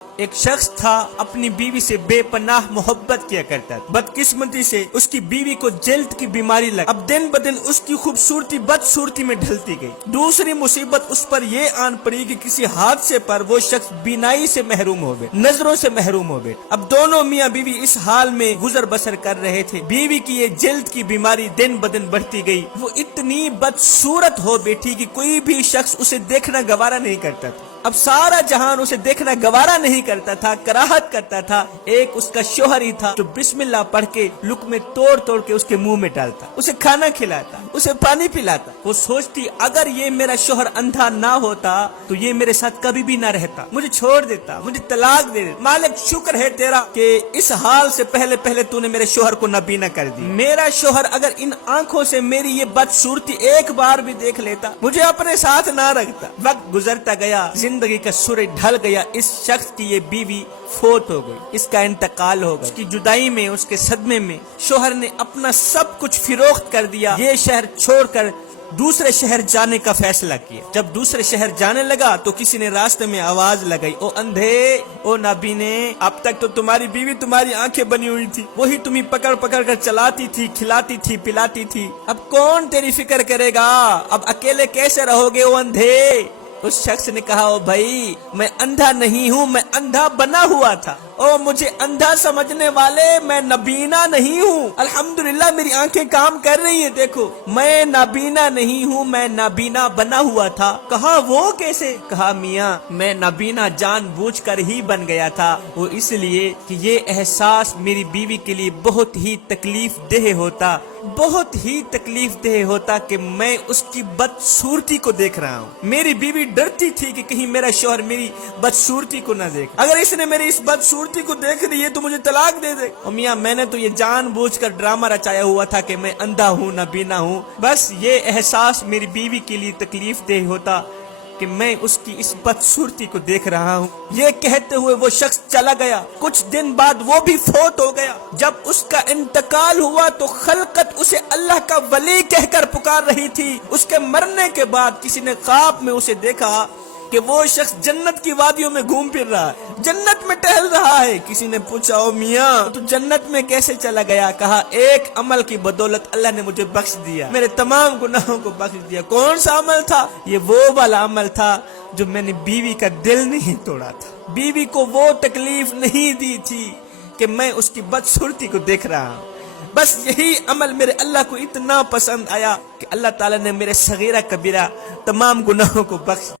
ایک شخص تھا اپنی بیوی سے بے پناہ محبت کیا کرتا تھا، بدقسمتی سے اس کی بیوی کو جلد کی بیماری لگ، اب دن بدن اس کی خوبصورتی بدصورتی میں ڈھلتی گئی۔ دوسری مصیبت اس پر یہ آن پڑی کہ کسی حادثے پر وہ شخص بینائی سے محروم ہو گئے، نظروں سے محروم ہو گئے۔ اب دونوں میاں بیوی اس حال میں گزر بسر کر رہے تھے۔ بیوی کی یہ جلد کی بیماری دن بدن بڑھتی گئی، وہ اتنی بدصورت ہو بیٹھی کہ کوئی بھی شخص اسے دیکھنا گوارا نہیں کرتا تھا۔ اب سارا جہان اسے دیکھنا گوارا نہیں کرتا تھا، کراہت کرتا تھا۔ ایک اس کا شوہر ہی تھا جو بسم اللہ پڑھ کے لقمے توڑ توڑ کے اس کے منہ میں ڈالتا، اسے کھانا کھلاتا، اسے پانی پلاتا۔ وہ سوچتی اگر یہ میرا شوہر اندھا نہ ہوتا تو یہ میرے ساتھ کبھی بھی نہ رہتا، مجھے چھوڑ دیتا، مجھے طلاق دے دیتا۔ مالک شکر ہے تیرا کہ اس حال سے پہلے تو نے میرے شوہر کو نابینا کر دی۔ میرا شوہر اگر ان آنکھوں سے میری یہ بدصورتی ایک بار بھی دیکھ لیتا، مجھے اپنے ساتھ نہ رکھتا۔ وقت گزرتا گیا، زندگی کا سورج ڈھل گیا۔ اس شخص کی یہ بیوی فوت ہو گئی، اس کا انتقال ہو گیا۔ اس کی جدائی میں، اس کے صدمے میں شوہر نے اپنا سب کچھ فروخت کر دیا، یہ شہر چھوڑ کر دوسرے شہر جانے کا فیصلہ کیا۔ جب دوسرے شہر جانے لگا تو کسی نے راستے میں آواز لگائی، او اندھے، او نابینے، اب تک تو تمہاری بیوی تمہاری آنکھیں بنی ہوئی تھی، وہی تمہیں پکڑ پکڑ کر چلاتی تھی، کھلاتی تھی، پلاتی تھی، اب کون تیری فکر کرے گا؟ اب اکیلے کیسے رہو گے او اندھے؟ اس شخص نے کہا، او بھائی میں اندھا نہیں ہوں، میں اندھا بنا ہوا تھا۔ او مجھے اندھا سمجھنے والے، میں نابینا نہیں ہوں، الحمدللہ میری آنکھیں کام کر رہی ہیں، دیکھو میں نابینا نہیں ہوں، میں نابینا بنا ہوا تھا۔ کہا وہ کیسے؟ کہا میاں میں نابینا جان بوجھ کر ہی بن گیا تھا، وہ اس لیے کہ یہ احساس میری بیوی کے لیے بہت ہی تکلیف دہ ہوتا، بہت ہی تکلیف دہ ہوتا کہ میں اس کی بدصورتی کو دیکھ رہا ہوں۔ میری بیوی ڈرتی تھی کہ کہیں میرا شوہر میری بدصورتی کو نہ دیکھ، اگر اس نے میری اس بدصورتی کو دیکھ لی ہے تو مجھے طلاق دے دے۔ اور میاں میں نے تو یہ جان بوجھ کر ڈرامہ رچایا ہوا تھا کہ میں اندھا ہوں، نابینا ہوں، بس یہ احساس میری بیوی کے لیے تکلیف دہ ہوتا کہ میں اس کی اس بدصورتی کو دیکھ رہا ہوں۔ یہ کہتے ہوئے وہ شخص چلا گیا۔ کچھ دن بعد وہ بھی فوت ہو گیا۔ جب اس کا انتقال ہوا تو خلقت اسے اللہ کا ولی کہہ کر پکار رہی تھی۔ اس کے مرنے کے بعد کسی نے خواب میں اسے دیکھا کہ وہ شخص جنت کی وادیوں میں گھوم پھر رہا ہے، جنت میں ٹہل رہا ہے۔ کسی نے پوچھا، او میاں تو جنت میں کیسے چلا گیا؟ کہا ایک عمل کی بدولت اللہ نے مجھے بخش دیا، میرے تمام گناہوں کو بخش دیا۔ کون سا عمل تھا؟ یہ وہ والا عمل تھا جو میں نے بیوی کا دل نہیں توڑا تھا، بیوی کو وہ تکلیف نہیں دی تھی کہ میں اس کی بدصورتی کو دیکھ رہا ہوں۔ بس یہی عمل میرے اللہ کو اتنا پسند آیا کہ اللہ تعالیٰ نے میرے صغیرہ کبیرہ تمام گناہوں کو بخش